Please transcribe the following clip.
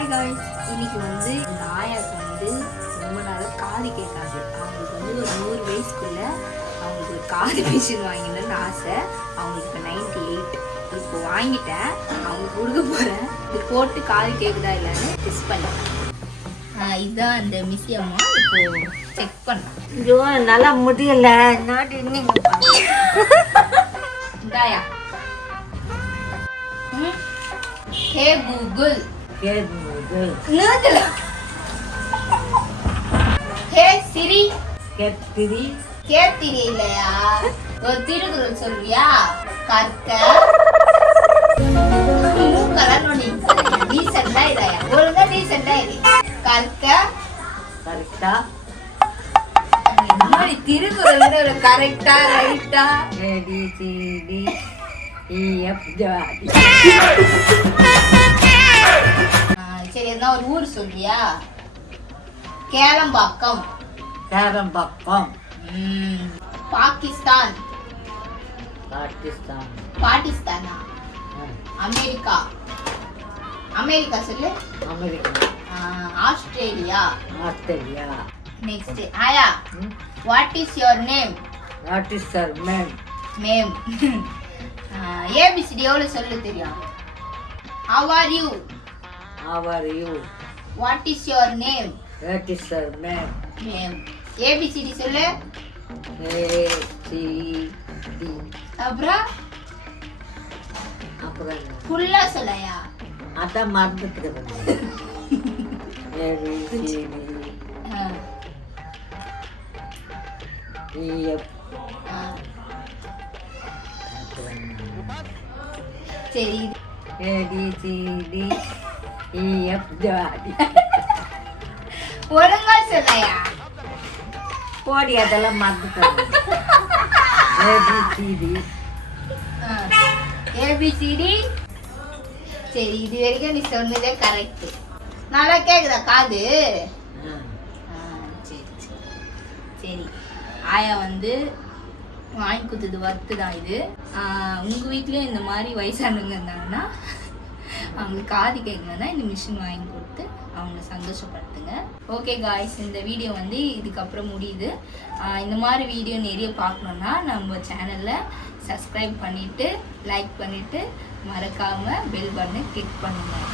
Hi guys, இன்னைக்கு வந்து இந்த ஆயாக்கு வந்து ரொம்ப நாளாக காது கேட்காது. அவங்களுக்கு வந்து ஒரு 100 வயசுக்குள்ள அவங்களுக்கு ஒரு காது மிஷின் வாங்கினேன்னு ஆசை. அவங்களுக்கு இப்போ 98. இப்போ வாங்கிட்டேன், அவங்களுக்கு கொடுக்க போகிறேன். இது போட்டு காது கேட்குதா இல்லைன்னு டெஸ்ட் பண்ணேன். இதுதான் அந்த மிஸ்ஸி அம்மா. இப்போ செக் பண்ணேன். ஐயோ நல்லா முடியல. நாடு இன்னைக்கு இந்தாயா. ஹே கூகுள். ஹே சிரி. கேத்திரி இல்லையா? ஒரு திருக்குறள் சொல்றியா? கற்க கலர் நோண்டி டீசெண்டா இல்லையா? ஒழுங்கா டீசெண்டா இரு. கற்க கரெக்டா இந்த மாதிரி திருக்குறள் ஒரு கரெக்டா ரைட்டா ABCD EF G. சரி, எதனா ஒரு ஊர் சொல்றியா? கேளம்பாக்கம். கேரம்பாக்கம். பாகிஸ்தான். பாகிஸ்தான். பாகிஸ்தானா? அமெரிக்கா. அமெரிக்கா சொல்லு. அமெரிக்கா. ஆஸ்திரேலியா. ஆஸ்திரேலியா. நெக்ஸ்ட் ஆயா, what is your name? What is your name? Name. ABCD எவ்வளவு சொல்ல தெரியும்? How are you? How are you? What is your name? What is your name? Name. ABCD சொல்லு. ABCD. அப்புறம் ஃபுல்லா சொல்லயா? அதான் மறந்துட்டு ABCD EF. சரி, ABCD EF G. ஒழுங்கா சொல்லயா? போடி அதெல்லாம் மறந்துட்டு ABCD. ஏபிசிடி. சரி, இது வரைக்கும் நீ சொன்னதே கரெக்ட். நல்லா கேக்குதா காது? சரி சரி சரி. ஆயா வந்து வாங்கி கொடுத்தது ஒர்த்து தான் இது. உங்கள் வீட்லேயும் இந்த மாதிரி வயசானவங்க இருந்தாங்கன்னா அவங்களுக்கு காது கேட்கணுன்னா இந்த மிஷின் வாங்கி கொடுத்து அவங்கள சந்தோஷப்படுத்துங்க. ஓகே காய்ஸ், இந்த வீடியோ வந்து இதுக்கப்புறம் முடியுது. இந்த மாதிரி வீடியோ நிறைய பார்க்கணுன்னா நம்ம சேனலில் சப்ஸ்கிரைப் பண்ணிவிட்டு லைக் பண்ணிவிட்டு மறக்காமல் பெல் பட்டனை கிளிக் பண்ணுங்கள்.